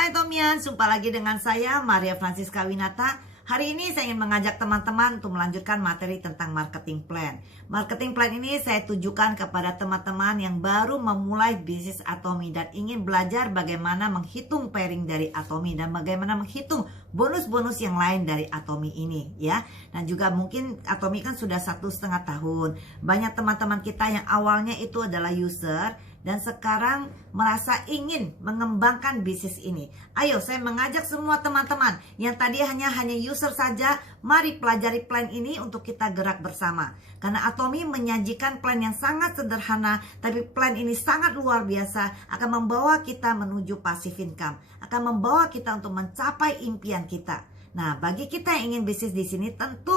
Hai Tomian, jumpa lagi dengan saya Maria Francisca Winata. Hari ini saya ingin mengajak teman-teman untuk melanjutkan materi tentang marketing plan. Marketing plan ini saya tujukan kepada teman-teman yang baru memulai bisnis Atomi dan ingin belajar bagaimana menghitung pairing dari Atomi dan bagaimana menghitung bonus-bonus yang lain dari Atomi ini ya. Dan juga mungkin Atomi kan sudah 1,5 tahun. Banyak teman-teman kita yang awalnya itu adalah user dan sekarang merasa ingin mengembangkan bisnis ini. Ayo, saya mengajak semua teman-teman yang tadi hanya user saja, mari pelajari plan ini untuk kita gerak bersama. Karena Atomi menyajikan plan yang sangat sederhana, tapi plan ini sangat luar biasa, akan membawa kita menuju passive income, akan membawa kita untuk mencapai impian kita. Nah, bagi kita yang ingin bisnis di sini tentu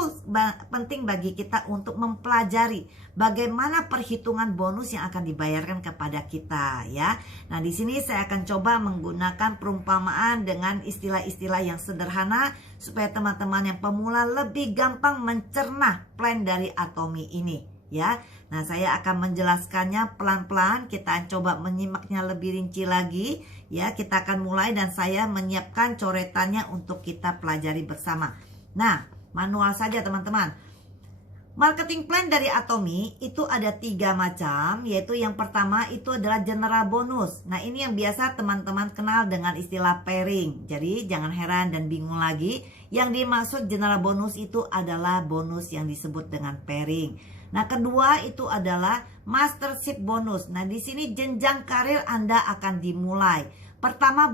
penting bagi kita untuk mempelajari bagaimana perhitungan bonus yang akan dibayarkan kepada kita ya. Nah, di sini saya akan coba menggunakan perumpamaan dengan istilah-istilah yang sederhana supaya teman-teman yang pemula lebih gampang mencerna plan dari Atomi ini ya. Nah, saya akan menjelaskannya pelan-pelan. Kita coba menyimaknya lebih rinci lagi ya. Kita akan mulai dan saya menyiapkan coretannya untuk kita pelajari bersama. Nah, manual saja teman-teman. Marketing plan dari Atomi itu ada 3 macam, yaitu yang pertama itu adalah general bonus. Nah, ini yang biasa teman-teman kenal dengan istilah pairing. Jadi jangan heran dan bingung lagi. Yang dimaksud general bonus itu adalah bonus yang disebut dengan pairing. Nah, kedua itu adalah mastership bonus. Nah, di sini jenjang karir Anda akan dimulai. Pertama,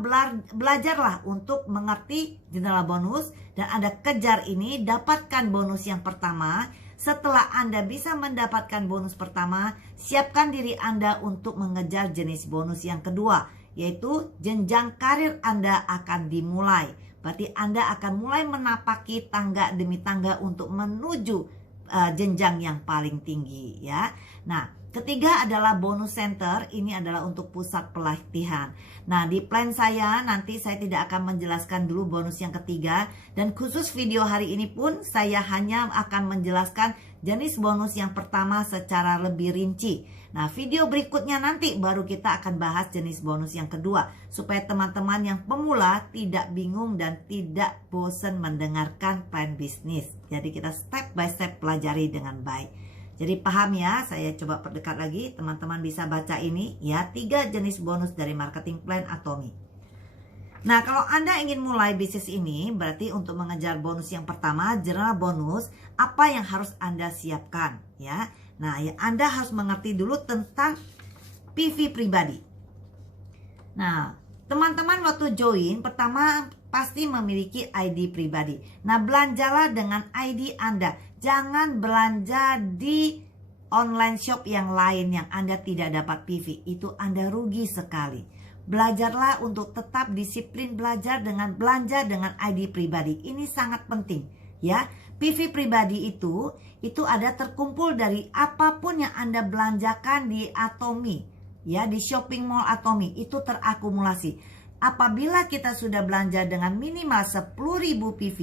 belajarlah untuk mengerti general bonus dan Anda kejar ini, dapatkan bonus yang pertama. Setelah Anda bisa mendapatkan bonus pertama, siapkan diri Anda untuk mengejar jenis bonus yang kedua, yaitu jenjang karir Anda akan dimulai. Berarti Anda akan mulai menapaki tangga demi tangga untuk menuju jenjang yang paling tinggi ya. Nah, ketiga adalah bonus center. Ini adalah untuk pusat pelatihan. Nah, di plan saya nanti saya tidak akan menjelaskan dulu bonus yang ketiga. Dan khusus video hari ini pun saya hanya akan menjelaskan jenis bonus yang pertama secara lebih rinci. Nah, video berikutnya nanti baru kita akan bahas jenis bonus yang kedua. Supaya teman-teman yang pemula tidak bingung dan tidak bosan mendengarkan plan bisnis. Jadi kita step by step pelajari dengan baik. Jadi paham ya, saya coba perdekat lagi. Teman-teman bisa baca ini ya, 3 jenis bonus dari marketing plan Atomi. Nah, kalau Anda ingin mulai bisnis ini, berarti untuk mengejar bonus yang pertama, general bonus, apa yang harus Anda siapkan ya. Nah, ya Anda harus mengerti dulu tentang PV pribadi. Nah, teman-teman waktu join, pertama pasti memiliki ID pribadi. Nah, belanjalah dengan ID Anda. Jangan belanja di online shop yang lain yang Anda tidak dapat PV. Itu Anda rugi sekali. Belajarlah untuk tetap disiplin belajar dengan belanja dengan ID pribadi. Ini sangat penting ya. PV pribadi itu ada terkumpul dari apapun yang Anda belanjakan di Atomi ya, di shopping mall Atomi itu terakumulasi. Apabila kita sudah belanja dengan minimal 10.000 PV,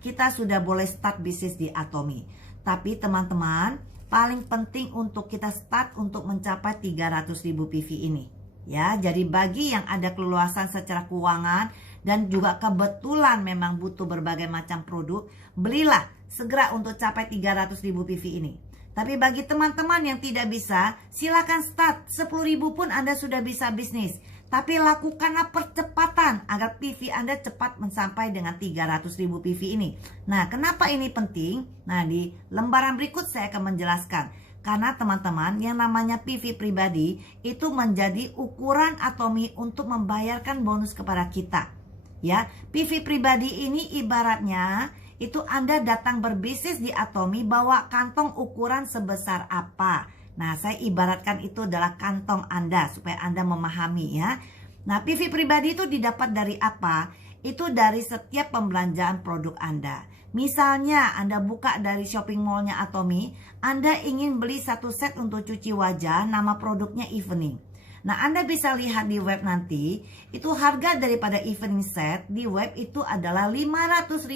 kita sudah boleh start bisnis di Atomi. Tapi teman-teman, paling penting untuk kita start untuk mencapai 300.000 PV ini ya. Jadi bagi yang ada keluasan secara keuangan dan juga kebetulan memang butuh berbagai macam produk, belilah segera untuk capai 300.000 PV ini. Tapi bagi teman-teman yang tidak bisa, silakan start 10.000 pun Anda sudah bisa bisnis. Tapi lakukanlah percepatan agar PV Anda cepat mencapai dengan 300.000 PV ini. Nah, kenapa ini penting? Nah, di lembaran berikut saya akan menjelaskan. Karena teman-teman, yang namanya PV pribadi itu menjadi ukuran Atomi untuk membayarkan bonus kepada kita. Ya, PV pribadi ini ibaratnya itu Anda datang berbisnis di Atomi bawa kantong ukuran sebesar apa. Nah, saya ibaratkan itu adalah kantong Anda supaya Anda memahami ya. Nah, PV pribadi itu didapat dari apa? Itu dari setiap pembelanjaan produk Anda. Misalnya Anda buka dari shopping mallnya Atomi, Anda ingin beli 1 set untuk cuci wajah, nama produknya Evening. Nah, Anda bisa lihat di web nanti, itu harga daripada Evening set di web itu adalah Rp500.000.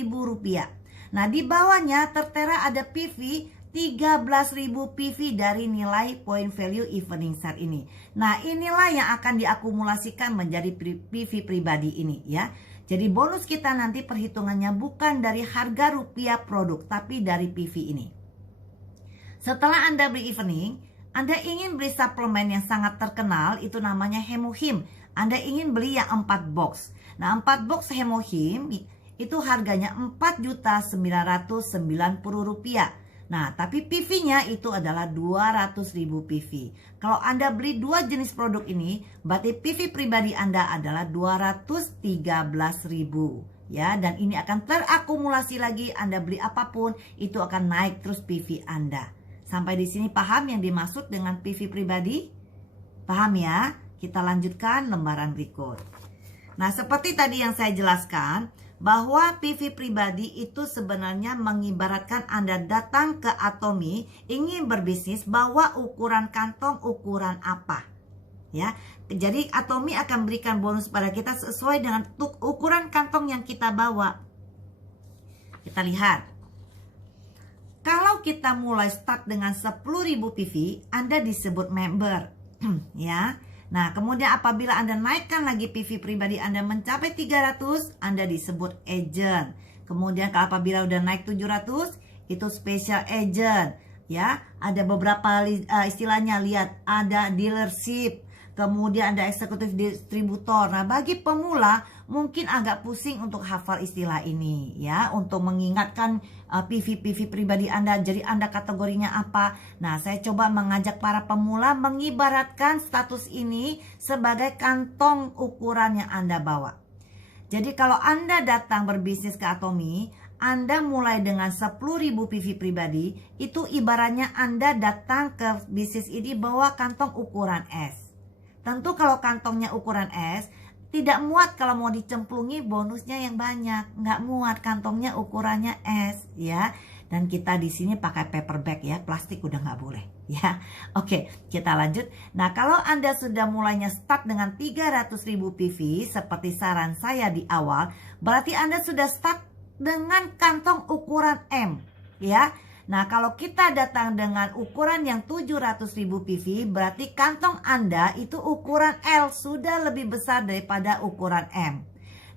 Nah, di bawahnya tertera ada PV 13.000 PV dari nilai point value evening share ini. Nah, inilah yang akan diakumulasikan menjadi PV pribadi ini ya. Jadi bonus kita nanti perhitungannya bukan dari harga rupiah produk, tapi dari PV ini. Setelah Anda beli evening, Anda ingin beli suplemen yang sangat terkenal, itu namanya Hemohim. Anda ingin beli yang 4 box. Nah, 4 box Hemohim itu harganya Rp4.990.000. Nah, tapi PV-nya itu adalah 200.000 PV. Kalau Anda beli 2 jenis produk ini, berarti PV pribadi Anda adalah 213.000. Ya, dan ini akan terakumulasi lagi. Anda beli apapun, itu akan naik terus PV Anda. Sampai di sini paham yang dimaksud dengan PV pribadi? Paham ya? Kita lanjutkan lembaran berikut. Nah, seperti tadi yang saya jelaskan, bahwa PV pribadi itu sebenarnya mengibaratkan Anda datang ke Atomy ingin berbisnis, bawa ukuran kantong ukuran apa ya. Jadi Atomy akan berikan bonus pada kita sesuai dengan ukuran kantong yang kita bawa. Kita lihat, kalau kita mulai start dengan 10.000 PV, Anda disebut member ya. Nah, kemudian apabila Anda naikkan lagi PV pribadi Anda mencapai 300, Anda disebut agent. Kemudian apabila udah naik 700, itu special agent. Ya, ada beberapa istilahnya, lihat, ada dealership, kemudian ada eksekutif distributor. Nah, bagi pemula mungkin agak pusing untuk hafal istilah ini ya, untuk mengingatkan PV pribadi Anda, jadi Anda kategorinya apa. Nah, saya coba mengajak para pemula mengibaratkan status ini sebagai kantong ukuran yang Anda bawa. Jadi kalau Anda datang berbisnis ke Atomy, Anda mulai dengan 10.000 PV pribadi, itu ibaratnya Anda datang ke bisnis ini bawa kantong ukuran S. Tentu kalau kantongnya ukuran S, tidak muat kalau mau dicemplungi bonusnya yang banyak, nggak muat, kantongnya ukurannya S ya. Dan kita di sini pakai paper bag ya, plastik udah nggak boleh ya. Oke, kita lanjut. Nah, kalau Anda sudah mulainya start dengan 300.000 PV seperti saran saya di awal, berarti Anda sudah start dengan kantong ukuran M ya. Nah, kalau kita datang dengan ukuran yang 700.000 PV, berarti kantong Anda itu ukuran L, sudah lebih besar daripada ukuran M.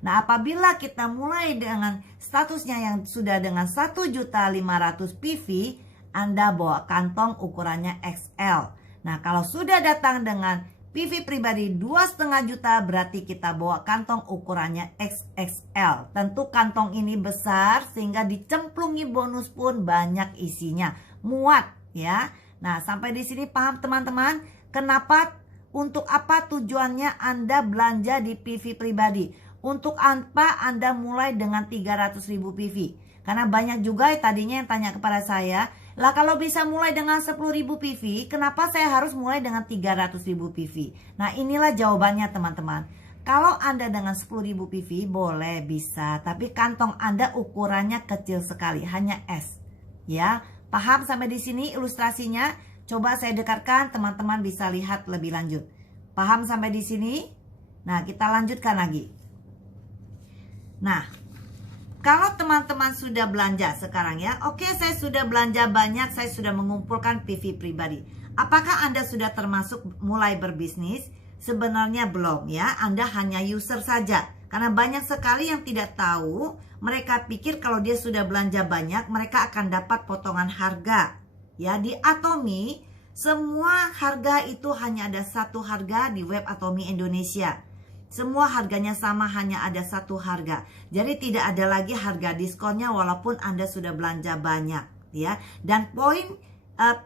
Nah, apabila kita mulai dengan statusnya yang sudah dengan 1.500.000 PV, Anda bawa kantong ukurannya XL. Nah, kalau sudah datang dengan PV pribadi 2,5 juta, berarti kita bawa kantong ukurannya XXL. Tentu kantong ini besar sehingga dicemplungi bonus pun banyak isinya, muat ya. Nah, sampai di sini paham teman-teman? Kenapa, untuk apa tujuannya Anda belanja di PV pribadi? Untuk apa Anda mulai dengan 300.000 PV? Karena banyak juga tadinya yang tanya kepada saya, lah kalau bisa mulai dengan 10.000 PV, kenapa saya harus mulai dengan 300.000 PV? Nah, inilah jawabannya teman-teman. Kalau Anda dengan 10.000 PV boleh, bisa, tapi kantong Anda ukurannya kecil sekali, hanya S. Ya, paham sampai di sini ilustrasinya? Coba saya dekatkan, teman-teman bisa lihat lebih lanjut. Paham sampai di sini? Nah, kita lanjutkan lagi. Nah, kalau teman-teman sudah belanja sekarang ya, oke, saya sudah belanja banyak, saya sudah mengumpulkan PV pribadi. Apakah Anda sudah termasuk mulai berbisnis? Sebenarnya belum ya, Anda hanya user saja. Karena banyak sekali yang tidak tahu, mereka pikir kalau dia sudah belanja banyak, mereka akan dapat potongan harga. Ya, di Atomy, semua harga itu hanya ada satu harga di web Atomy Indonesia. Semua harganya sama, hanya ada satu harga. Jadi tidak ada lagi harga diskonnya walaupun Anda sudah belanja banyak ya. Dan poin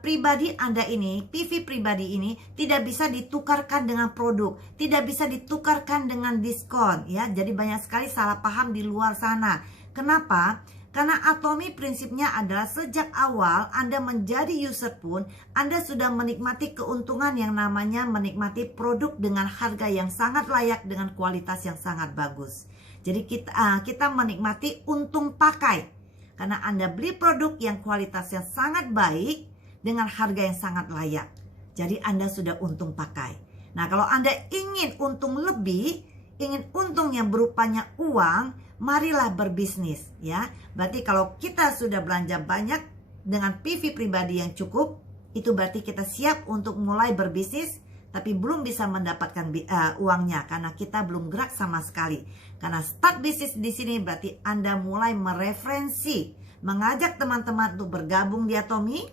pribadi Anda ini, PV pribadi ini tidak bisa ditukarkan dengan produk, tidak bisa ditukarkan dengan diskon ya. Jadi banyak sekali salah paham di luar sana. Kenapa? Karena Atomy prinsipnya adalah sejak awal Anda menjadi user pun, Anda sudah menikmati keuntungan yang namanya menikmati produk dengan harga yang sangat layak dengan kualitas yang sangat bagus. Jadi kita menikmati untung pakai. Karena Anda beli produk yang kualitasnya sangat baik dengan harga yang sangat layak. Jadi Anda sudah untung pakai. Nah, kalau Anda ingin untung lebih, ingin untung yang berupanya uang, marilah berbisnis ya. Berarti kalau kita sudah belanja banyak dengan PV pribadi yang cukup, itu berarti kita siap untuk mulai berbisnis, tapi belum bisa mendapatkan uangnya karena kita belum gerak sama sekali. Karena start bisnis di sini berarti Anda mulai mereferensi, mengajak teman-teman untuk bergabung di Atomy,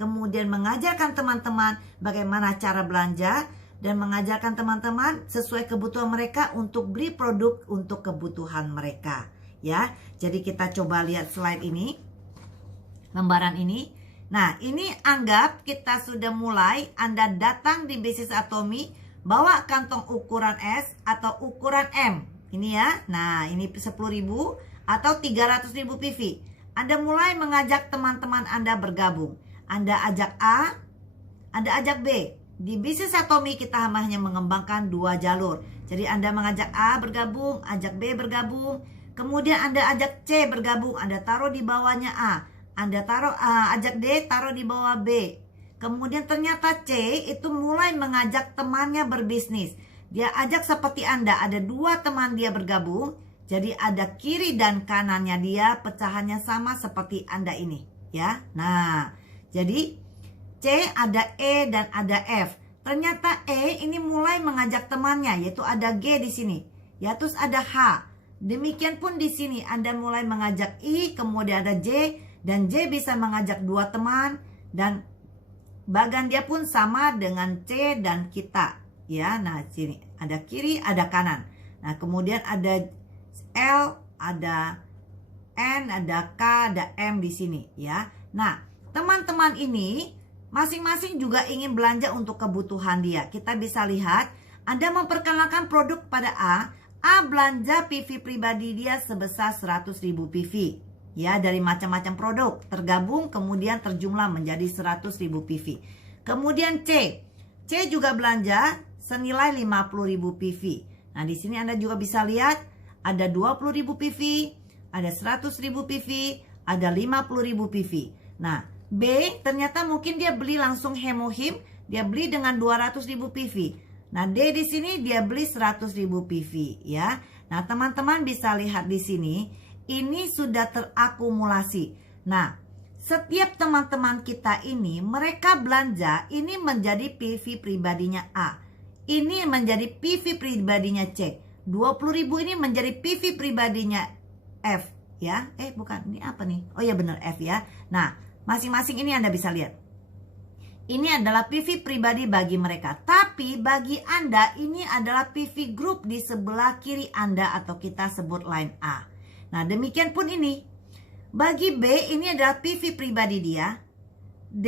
kemudian mengajarkan teman-teman bagaimana cara belanja, dan mengajarkan teman-teman sesuai kebutuhan mereka untuk beli produk untuk kebutuhan mereka. Ya, jadi kita coba lihat slide ini, lembaran ini. Nah, ini anggap kita sudah mulai. Anda datang di bisnis Atomy, bawa kantong ukuran S atau ukuran M. Ini ya. Nah, ini 10.000 atau 300.000 PV. Anda mulai mengajak teman-teman Anda bergabung. Anda ajak A, Anda ajak B. Di bisnis Atomy kita hanya mengembangkan 2 jalur. Jadi Anda mengajak A bergabung, ajak B bergabung. Kemudian Anda ajak C bergabung, Anda taruh di bawahnya A. Anda ajak D, taruh di bawah B. Kemudian ternyata C itu mulai mengajak temannya berbisnis. Dia ajak seperti Anda, ada 2 teman dia bergabung. Jadi ada kiri dan kanannya dia, pecahannya sama seperti Anda ini. Ya, nah, jadi C ada E dan ada F. Ternyata E ini mulai mengajak temannya, yaitu ada G di sini. Ya, terus ada H. Demikian pun di sini Anda mulai mengajak I, kemudian ada J, dan J bisa mengajak 2 teman, dan bagan dia pun sama dengan C dan kita. Ya, nah sini ada kiri, ada kanan. Nah, kemudian ada L, ada N, ada K, ada M di sini. Ya, nah teman-teman ini masing-masing juga ingin belanja untuk kebutuhan dia. Kita bisa lihat, Anda memperkenalkan produk pada A. A belanja PV pribadi dia sebesar 100.000 PV. Ya, dari macam-macam produk. Tergabung kemudian terjumlah menjadi 100.000 PV. Kemudian C. C juga belanja senilai 50.000 PV. Nah, di sini Anda juga bisa lihat, ada 20.000 PV, ada 100.000 PV, ada 50.000 PV. Nah, B ternyata mungkin dia beli langsung hemohim, dia beli dengan 200.000 PV. Nah, D di sini dia beli 100.000 PV ya. Nah, teman-teman bisa lihat di sini, ini sudah terakumulasi. Nah, setiap teman-teman kita ini mereka belanja ini menjadi PV pribadinya A. Ini menjadi PV pribadinya C. 20.000 ini menjadi PV pribadinya F ya. Bukan, ini apa nih? Oh ya benar, F ya. Nah, masing-masing ini Anda bisa lihat. Ini adalah PV pribadi bagi mereka. Tapi bagi Anda ini adalah PV group di sebelah kiri Anda atau kita sebut line A. Nah, demikian pun ini. Bagi B ini adalah PV pribadi dia. D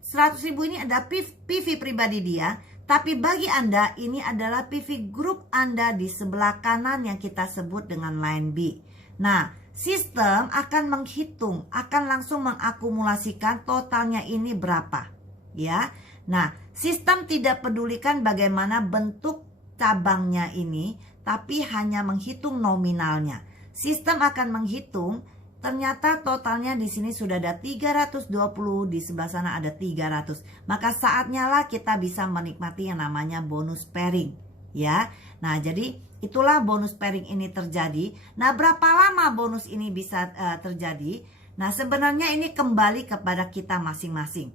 100.000 ini adalah PV pribadi dia. Tapi bagi Anda ini adalah PV group Anda di sebelah kanan yang kita sebut dengan line B. Nah, sistem akan menghitung, akan langsung mengakumulasikan totalnya ini berapa, ya. Nah, sistem tidak pedulikan bagaimana bentuk cabangnya ini, tapi hanya menghitung nominalnya. Sistem akan menghitung, ternyata totalnya di sini sudah ada 320, di sebelah sana ada 300. Maka saatnya lah kita bisa menikmati yang namanya bonus pairing, ya. Nah, jadi itulah bonus pairing ini terjadi. Nah, berapa lama bonus ini bisa terjadi? Nah, sebenarnya ini kembali kepada kita masing-masing.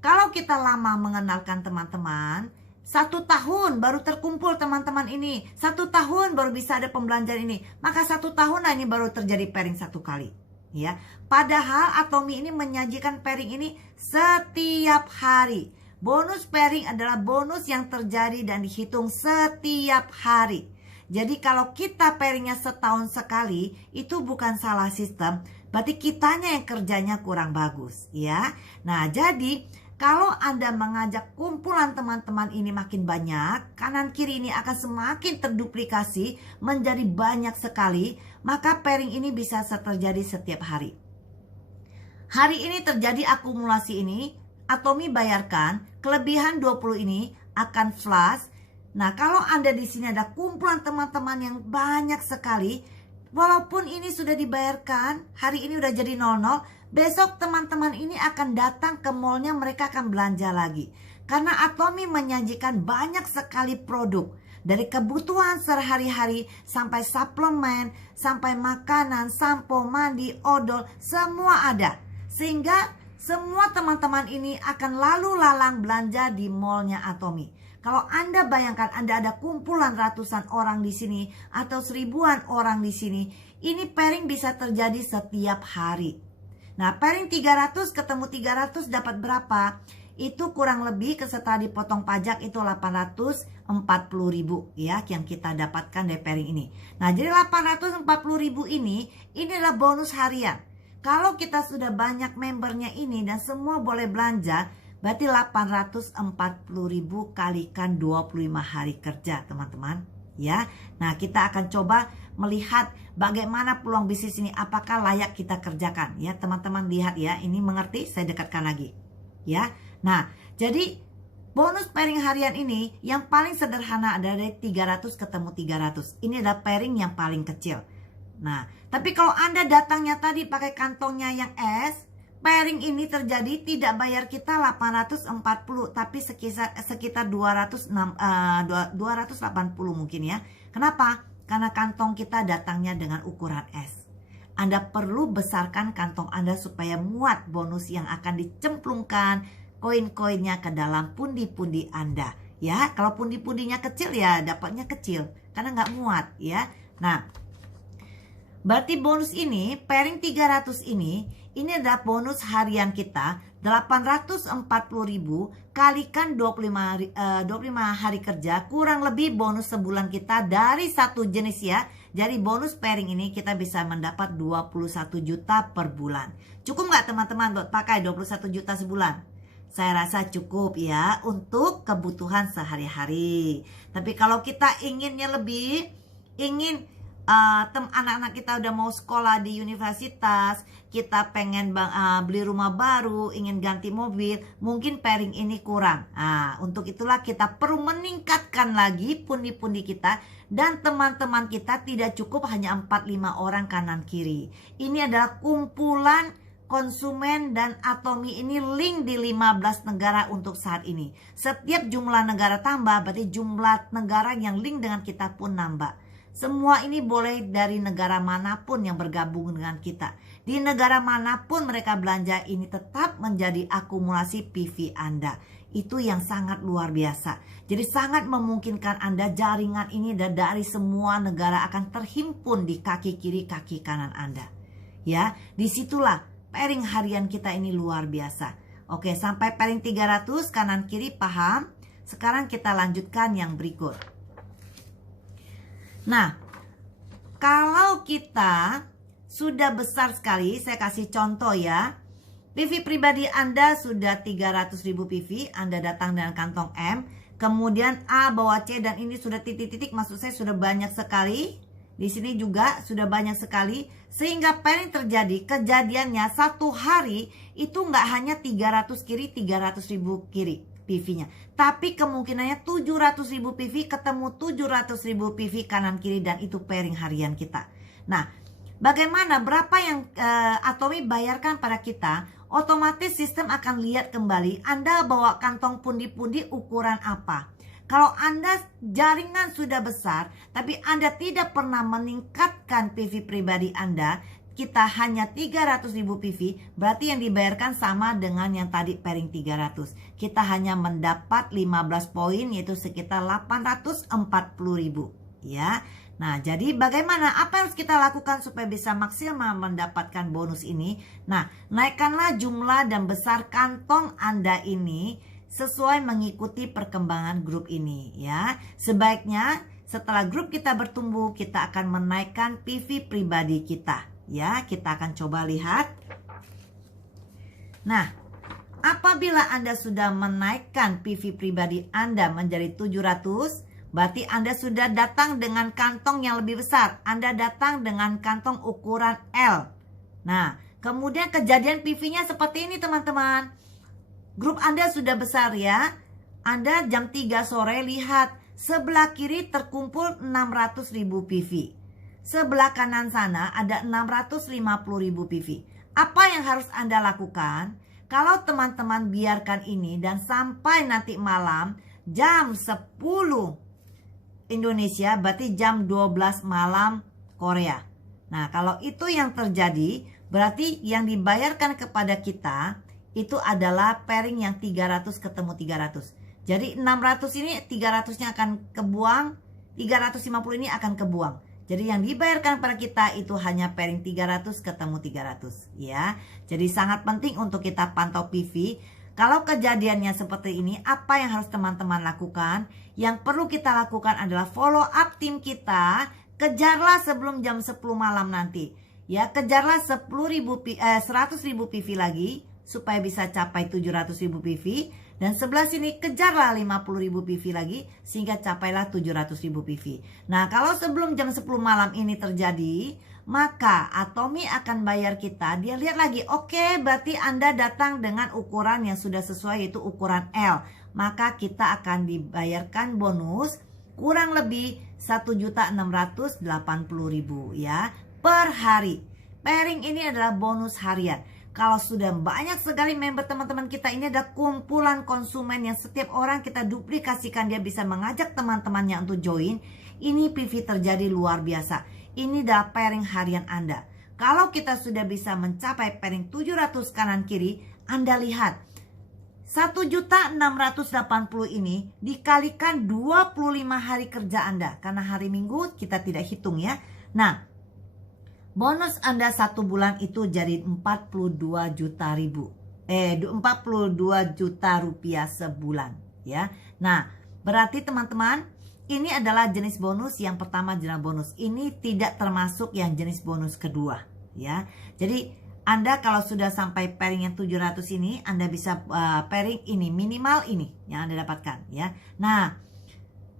Kalau kita lama mengenalkan teman-teman, 1 tahun baru terkumpul teman-teman ini, 1 tahun baru bisa ada pembelanjaan ini, maka 1 tahun lah ini baru terjadi pairing 1 kali. Ya, padahal Atomy ini menyajikan pairing ini setiap hari. Bonus pairing adalah bonus yang terjadi dan dihitung setiap hari. Jadi kalau kita pairingnya setahun sekali, itu bukan salah sistem, berarti kitanya yang kerjanya kurang bagus, ya. Nah, jadi kalau Anda mengajak kumpulan teman-teman ini makin banyak, kanan kiri ini akan semakin terduplikasi menjadi banyak sekali, maka pairing ini bisa terjadi setiap hari. Hari ini terjadi akumulasi ini, Atomy bayarkan, kelebihan 20 ini akan flash. Nah, kalau Anda di sini ada kumpulan teman-teman yang banyak sekali, walaupun ini sudah dibayarkan, hari ini udah jadi 00, besok teman-teman ini akan datang ke mallnya, mereka akan belanja lagi. Karena Atomy menyajikan banyak sekali produk. Dari kebutuhan sehari-hari sampai suplemen, sampai makanan, sampo, mandi, odol, semua ada. Sehingga semua teman-teman ini akan lalu lalang belanja di mallnya Atomy. Kalau Anda bayangkan Anda ada kumpulan ratusan orang di sini atau seribuan orang di sini, ini pairing bisa terjadi setiap hari. Nah, pairing 300 ketemu 300 dapat berapa? Itu kurang lebih setelah dipotong pajak itu 840.000 ya yang kita dapatkan dari pairing ini. Nah, jadi 840.000 ini adalah bonus harian. Kalau kita sudah banyak membernya ini dan semua boleh belanja, berarti 840.000 kalikan 25 hari kerja, teman-teman. Ya, nah kita akan coba melihat bagaimana peluang bisnis ini, apakah layak kita kerjakan. Ya, teman-teman lihat ya, ini mengerti? Saya dekatkan lagi. Ya, nah jadi bonus pairing harian ini yang paling sederhana adalah dari 300 ketemu 300. Ini adalah pairing yang paling kecil. Nah, tapi kalau Anda datangnya tadi pakai kantongnya yang S, pairing ini terjadi tidak bayar kita 840 tapi sekitar 280 mungkin ya. Kenapa? Karena kantong kita datangnya dengan ukuran S. Anda perlu besarkan kantong Anda supaya muat bonus yang akan dicemplungkan koin-koinnya ke dalam pundi-pundi Anda. Ya, kalau pundi-pundinya kecil ya dapatnya kecil karena nggak muat ya. Nah, berarti bonus ini, pairing 300 ini adalah bonus harian kita 840.000 kalikan 25 hari kerja, kurang lebih bonus sebulan kita dari satu jenis ya. Jadi bonus pairing ini kita bisa mendapat 21 juta per bulan. Cukup nggak teman-teman buat pakai 21 juta sebulan? Saya rasa cukup ya untuk kebutuhan sehari-hari. Tapi kalau kita inginnya lebih, anak-anak kita udah mau sekolah di universitas, kita pengen beli rumah baru, ingin ganti mobil, mungkin pairing ini kurang. Nah, untuk itulah kita perlu meningkatkan lagi pundi-pundi kita, dan teman-teman kita tidak cukup hanya 4-5 orang kanan kiri. Ini adalah kumpulan konsumen dan Atomy ini link di 15 negara untuk saat ini. Setiap jumlah negara tambah, berarti jumlah negara yang link dengan kita pun nambah. Semua ini boleh dari negara manapun yang bergabung dengan kita. Di negara manapun mereka belanja, ini tetap menjadi akumulasi PV Anda. Itu yang sangat luar biasa. Jadi sangat memungkinkan Anda jaringan ini dari semua negara akan terhimpun di kaki kiri, kaki kanan Anda. Ya, disitulah pairing harian kita ini luar biasa. Oke, sampai pairing 300 kanan kiri paham. Sekarang kita lanjutkan yang berikut. Nah, kalau kita sudah besar sekali, saya kasih contoh ya. PV pribadi Anda sudah 300.000 PV, Anda datang dengan kantong M. Kemudian A bawa C dan ini sudah titik-titik, maksud saya sudah banyak sekali. Di sini juga sudah banyak sekali. Sehingga pairing terjadi, kejadiannya satu hari itu nggak hanya 300 kiri, 300.000 kiri PV-nya. Tapi kemungkinannya 700.000 PV ketemu 700.000 PV kanan kiri, dan itu pairing harian kita. Nah, bagaimana berapa yang Atomy bayarkan pada kita? Otomatis sistem akan lihat kembali Anda bawa kantong pundi-pundi ukuran apa. Kalau Anda jaringan sudah besar tapi Anda tidak pernah meningkatkan PV pribadi Anda, kita hanya 300.000 PV, berarti yang dibayarkan sama dengan yang tadi pairing 300. Kita hanya mendapat 15 poin, yaitu sekitar 840.000 ya. Nah, jadi bagaimana? Apa yang harus kita lakukan supaya bisa maksimal mendapatkan bonus ini? Nah, naikkanlah jumlah dan besar kantong Anda ini sesuai mengikuti perkembangan grup ini ya. Sebaiknya setelah grup kita bertumbuh, kita akan menaikkan PV pribadi kita. Ya, kita akan coba lihat. Nah, apabila Anda sudah menaikkan PV pribadi Anda menjadi 700, berarti Anda sudah datang dengan kantong yang lebih besar. Anda datang dengan kantong ukuran L. Nah, kemudian kejadian PV-nya seperti ini teman-teman. Grup Anda sudah besar ya. Anda jam 3 sore lihat sebelah kiri terkumpul 600.000 PV. Sebelah kanan sana ada 650.000 PV. Apa yang harus Anda lakukan? Kalau teman-teman biarkan ini dan sampai nanti malam jam 10 Indonesia, berarti jam 12 malam Korea. Nah, kalau itu yang terjadi, berarti yang dibayarkan kepada kita itu adalah pairing yang 300 ketemu 300. Jadi 600 ini 300-nya akan kebuang, 350 ini akan kebuang. Jadi yang dibayarkan pada kita itu hanya pairing 300 ketemu 300 ya. Jadi sangat penting untuk kita pantau PV. Kalau kejadiannya seperti ini, apa yang harus teman-teman lakukan? Yang perlu kita lakukan adalah follow up tim kita. Kejarlah sebelum jam 10 malam nanti. Ya, kejarlah 100.000 PV lagi supaya bisa capai 700.000 PV. Dan sebelah sini kejarlah 50.000 PV lagi sehingga capailah 700.000 PV. Nah, kalau sebelum jam 10 malam ini terjadi, maka Atomy akan bayar kita. Dia lihat lagi, oke, berarti Anda datang dengan ukuran yang sudah sesuai, yaitu ukuran L. Maka kita akan dibayarkan bonus kurang lebih 1.680.000 ya per hari. Pairing ini adalah bonus harian. Kalau sudah banyak sekali member teman-teman kita, ini ada kumpulan konsumen yang setiap orang kita duplikasikan, dia bisa mengajak teman-temannya untuk join. Ini PV terjadi luar biasa. Ini adalah pairing harian Anda. Kalau kita sudah bisa mencapai pairing 700 kanan kiri, Anda lihat 1.680 ini dikalikan 25 hari kerja Anda. Karena hari Minggu kita tidak hitung ya. Nah, bonus Anda 1 bulan itu jadi 42 juta rupiah sebulan ya. Nah, berarti teman-teman, ini adalah jenis bonus yang pertama, jenis bonus. Ini tidak termasuk yang jenis bonus kedua ya. Jadi Anda kalau sudah sampai pairing yang 700 ini, Anda bisa pairing ini, minimal ini yang Anda dapatkan ya. Nah,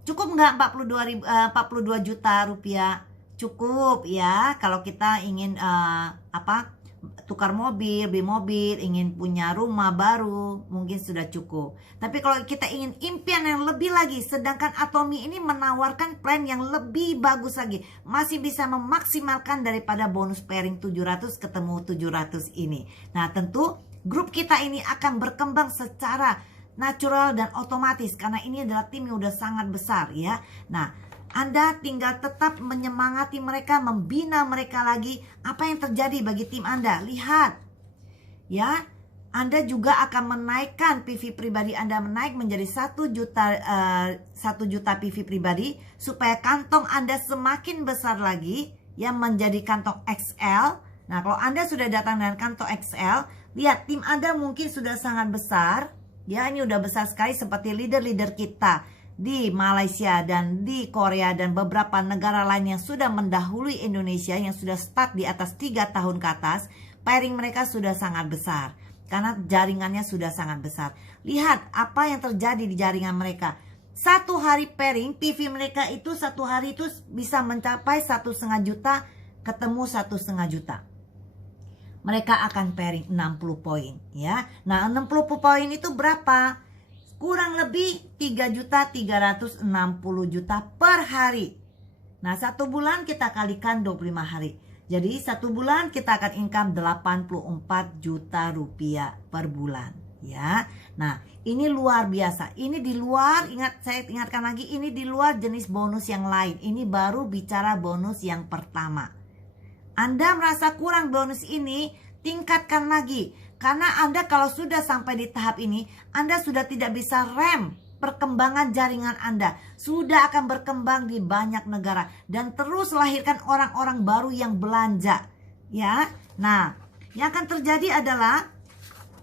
cukup nggak 42 juta rupiah? Cukup ya, kalau kita ingin tukar mobil, beli mobil, ingin punya rumah baru, mungkin sudah cukup. Tapi kalau kita ingin impian yang lebih lagi, sedangkan Atomy ini menawarkan plan yang lebih bagus lagi, masih bisa memaksimalkan daripada bonus pairing 700 ketemu 700 ini. Nah, tentu grup kita ini akan berkembang secara natural dan otomatis karena ini adalah tim yang udah sangat besar ya. Nah, Anda tinggal tetap menyemangati mereka, membina mereka lagi. Apa yang terjadi bagi tim Anda? Lihat ya, Anda juga akan menaikkan PV pribadi Anda menaik menjadi 1 juta PV pribadi supaya kantong Anda semakin besar lagi ya, menjadi kantong XL. Nah, kalau Anda sudah datang dengan kantong XL, lihat tim Anda mungkin sudah sangat besar ya, ini udah besar sekali seperti leader-leader kita di Malaysia dan di Korea dan beberapa negara lain yang sudah mendahului Indonesia, yang sudah start di atas 3 tahun ke atas. Pairing mereka sudah sangat besar karena jaringannya sudah sangat besar. Lihat apa yang terjadi di jaringan mereka. 1 hari pairing, PV mereka itu 1 hari itu bisa mencapai 1,5 juta ketemu 1,5 juta. Mereka akan pairing 60 poin ya. Nah, 60 poin itu berapa? Kurang lebih 3.360.000 per hari. Nah, 1 bulan kita kalikan 25 hari. Jadi 1 bulan kita akan income 84 juta rupiah per bulan ya. Nah, ini luar biasa. Ini di luar, saya ingatkan lagi, ini di luar jenis bonus yang lain. Ini baru bicara bonus yang pertama. Anda merasa kurang bonus ini, tingkatkan lagi. Karena Anda kalau sudah sampai di tahap ini, Anda sudah tidak bisa rem perkembangan jaringan Anda. Sudah akan berkembang di banyak negara dan terus lahirkan orang-orang baru yang belanja. Ya. Nah, yang akan terjadi adalah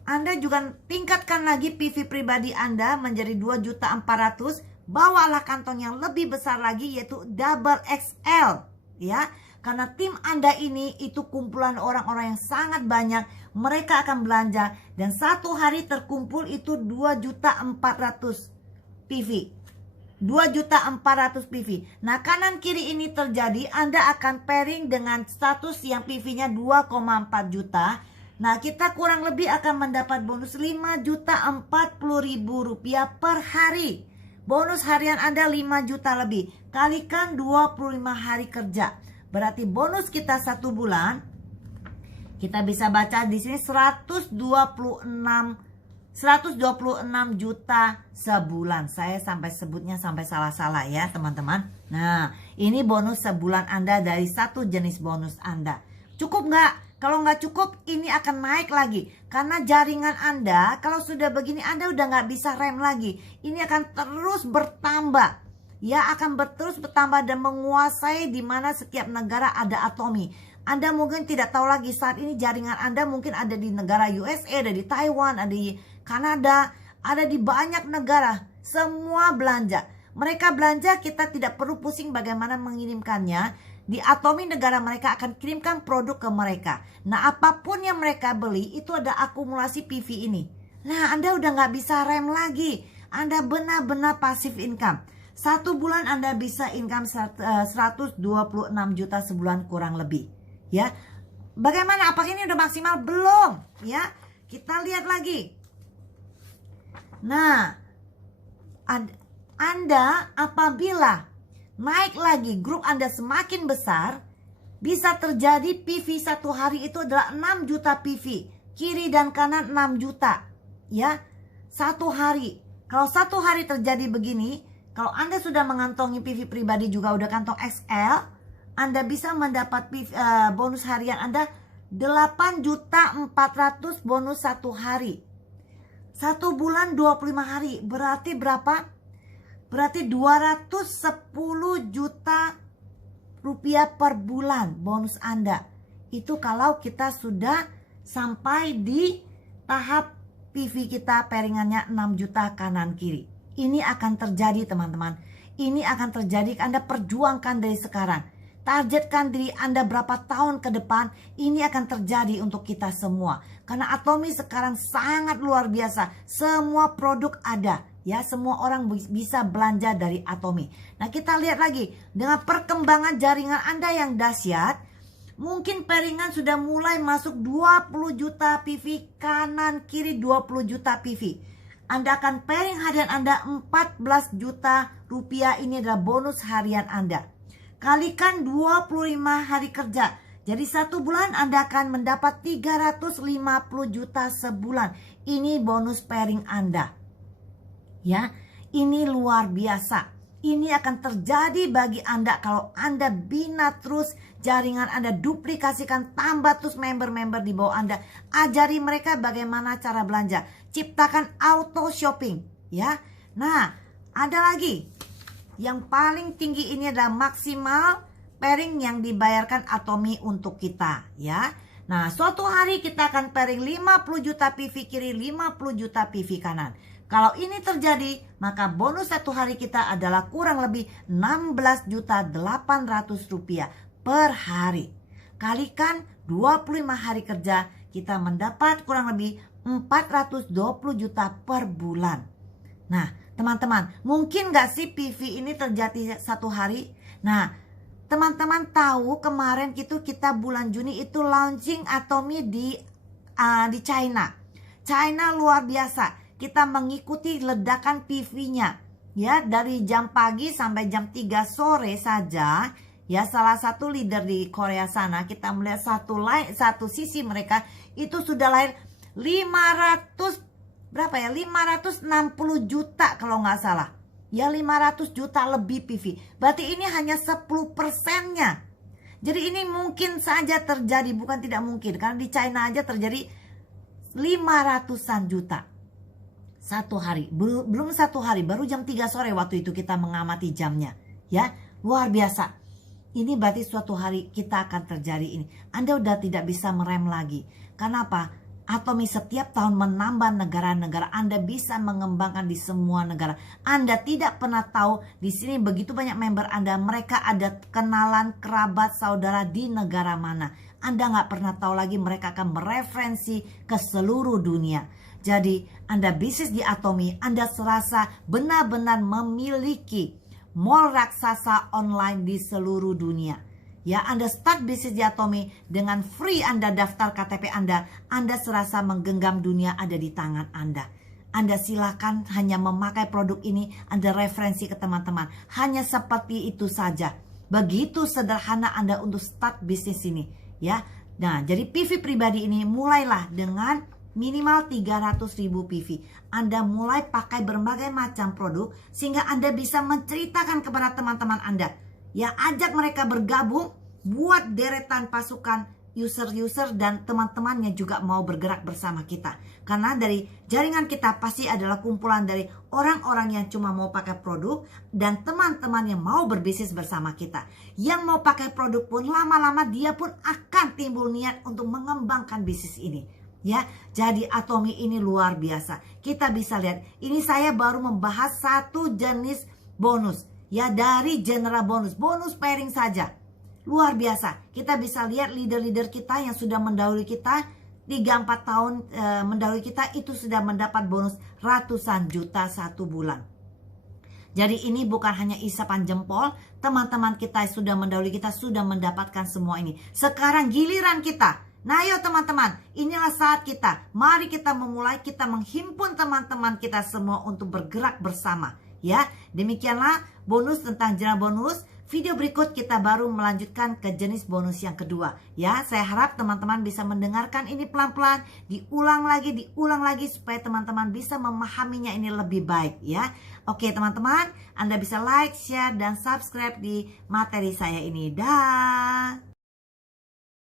Anda juga tingkatkan lagi PV pribadi Anda menjadi 2.400.000. Bawalah kantong yang lebih besar lagi, yaitu double XL. Ya. Karena tim Anda ini itu kumpulan orang-orang yang sangat banyak. Mereka akan belanja dan 1 hari terkumpul itu 2.400.000 PV. 2.400.000 PV. Nah, kanan kiri ini terjadi, Anda akan pairing dengan status yang PV-nya 2,4 juta. Nah, kita kurang lebih akan mendapat bonus 5.040.000 rupiah per hari. Bonus harian Anda 5 juta lebih. Kalikan 25 hari kerja. Berarti bonus kita 1 bulan, kita bisa baca di sini 126 juta sebulan. Saya sampai sebutnya sampai salah-salah ya teman-teman. Nah, ini bonus sebulan Anda dari 1 jenis bonus Anda. Cukup nggak? Kalau nggak cukup, ini akan naik lagi. Karena jaringan Anda, kalau sudah begini, Anda udah nggak bisa rem lagi. Ini akan terus bertambah. Ya, akan terus bertambah dan menguasai di mana setiap negara ada Atomi. Anda mungkin tidak tahu lagi saat ini jaringan Anda mungkin ada di negara USA, ada di Taiwan, ada di Kanada, ada di banyak negara. Semua belanja. Mereka belanja, kita tidak perlu pusing bagaimana mengirimkannya. Di Atomi negara mereka akan kirimkan produk ke mereka. Nah, apapun yang mereka beli itu ada akumulasi PV ini. Nah, Anda udah nggak bisa rem lagi. Anda benar-benar passive income. 1 bulan Anda bisa income 126 juta sebulan kurang lebih. Ya, bagaimana? Apakah ini udah maksimal? Belum. Ya, kita lihat lagi. Nah, Anda apabila naik lagi, grup Anda semakin besar, bisa terjadi PV satu hari itu adalah 6 juta PV. Kiri dan kanan 6 juta. Ya, satu hari. Kalau satu hari terjadi begini, kalau Anda sudah mengantongi PV pribadi juga udah kantong XL, Anda bisa mendapat bonus harian Anda 8.400.000 bonus satu hari. 1 bulan 25 hari. Berarti berapa? Berarti 210 juta rupiah per bulan bonus Anda. Itu kalau kita sudah sampai di tahap PV kita pairingannya 6 juta kanan kiri. Ini akan terjadi teman-teman. Ini akan terjadi, Anda perjuangkan dari sekarang. Targetkan diri Anda berapa tahun ke depan, ini akan terjadi untuk kita semua. Karena Atomi sekarang sangat luar biasa. Semua produk ada. Ya, semua orang bisa belanja dari Atomi. Nah, kita lihat lagi. Dengan perkembangan jaringan Anda yang dahsyat, mungkin pairingan sudah mulai masuk 20 juta PV, kanan kiri 20 juta PV. Anda akan pairing harian Anda 14 juta rupiah. Ini adalah bonus harian Anda. Kalikan 25 hari kerja. Jadi 1 bulan Anda akan mendapat 350 juta sebulan. Ini bonus pairing Anda. Ya, ini luar biasa. Ini akan terjadi bagi Anda kalau Anda bina terus jaringan Anda, duplikasikan, tambah terus member-member di bawah Anda. Ajari mereka bagaimana cara belanja. Ciptakan auto shopping, ya. Nah, ada lagi. Yang paling tinggi ini adalah maksimal pairing yang dibayarkan Atomi untuk kita, ya. Nah, suatu hari kita akan pairing 50 juta PV kiri, 50 juta PV kanan. Kalau ini terjadi, maka bonus satu hari kita adalah kurang lebih 16.800.000 rupiah per hari. Kalikan 25 hari kerja, kita mendapat kurang lebih 420 juta per bulan. Nah, teman-teman, mungkin gak sih PV ini terjadi satu hari? Nah, teman-teman tahu kemarin itu kita bulan Juni itu launching Atomi di China. China luar biasa. Kita mengikuti ledakan PV-nya. Ya, dari jam pagi sampai jam 3 sore saja. Ya, salah satu leader di Korea sana, kita melihat satu sisi mereka itu sudah lahir 560 juta kalau nggak salah. Ya, 500 juta lebih PV. Berarti ini hanya 10%-nya. Jadi ini mungkin saja terjadi, bukan tidak mungkin. Karena di China aja terjadi 500-an juta. Satu hari, belum satu hari, baru jam 3 sore waktu itu kita mengamati jamnya. Ya, luar biasa. Ini berarti suatu hari kita akan terjadi ini. Anda udah tidak bisa merem lagi. Karena apa? Atomi setiap tahun menambah negara-negara. Anda bisa mengembangkan di semua negara. Anda tidak pernah tahu di sini begitu banyak member Anda. Mereka ada kenalan, kerabat, saudara di negara mana. Anda nggak pernah tahu lagi, mereka akan mereferensi ke seluruh dunia. Jadi Anda bisnis di Atomi, Anda serasa benar-benar memiliki mall raksasa online di seluruh dunia. Ya, Anda start bisnis di Atomi dengan free Anda daftar KTP Anda serasa menggenggam dunia ada di tangan Anda. Anda silakan hanya memakai produk ini, Anda referensi ke teman-teman. Hanya seperti itu saja. Begitu sederhana Anda untuk start bisnis ini, ya. Nah, jadi PV pribadi ini mulailah dengan minimal 300.000 PV. Anda mulai pakai berbagai macam produk sehingga Anda bisa menceritakan kepada teman-teman Anda. Ya, ajak mereka bergabung, buat deretan pasukan user-user dan teman-temannya juga mau bergerak bersama kita. Karena dari jaringan kita pasti adalah kumpulan dari orang-orang yang cuma mau pakai produk dan teman-teman yang mau berbisnis bersama kita. Yang mau pakai produk pun lama-lama dia pun akan timbul niat untuk mengembangkan bisnis ini. Ya, jadi Atomy ini luar biasa. Kita bisa lihat, ini saya baru membahas satu jenis bonus. Ya, dari general bonus pairing saja. Luar biasa. Kita bisa lihat leader-leader kita yang sudah mendahului kita 3-4 tahun mendahului kita itu sudah mendapat bonus ratusan juta satu bulan. Jadi ini bukan hanya isapan jempol, teman-teman kita yang sudah mendahului kita sudah mendapatkan semua ini. Sekarang giliran kita. Nah ayo teman-teman, inilah saat kita. Mari kita memulai, kita menghimpun teman-teman kita semua untuk bergerak bersama. Ya, demikianlah bonus tentang general bonus. Video berikut kita baru melanjutkan ke jenis bonus yang kedua. Ya, saya harap teman-teman bisa mendengarkan ini pelan-pelan, diulang lagi supaya teman-teman bisa memahaminya ini lebih baik ya. Oke teman-teman, Anda bisa like, share, dan subscribe di materi saya ini. Dah.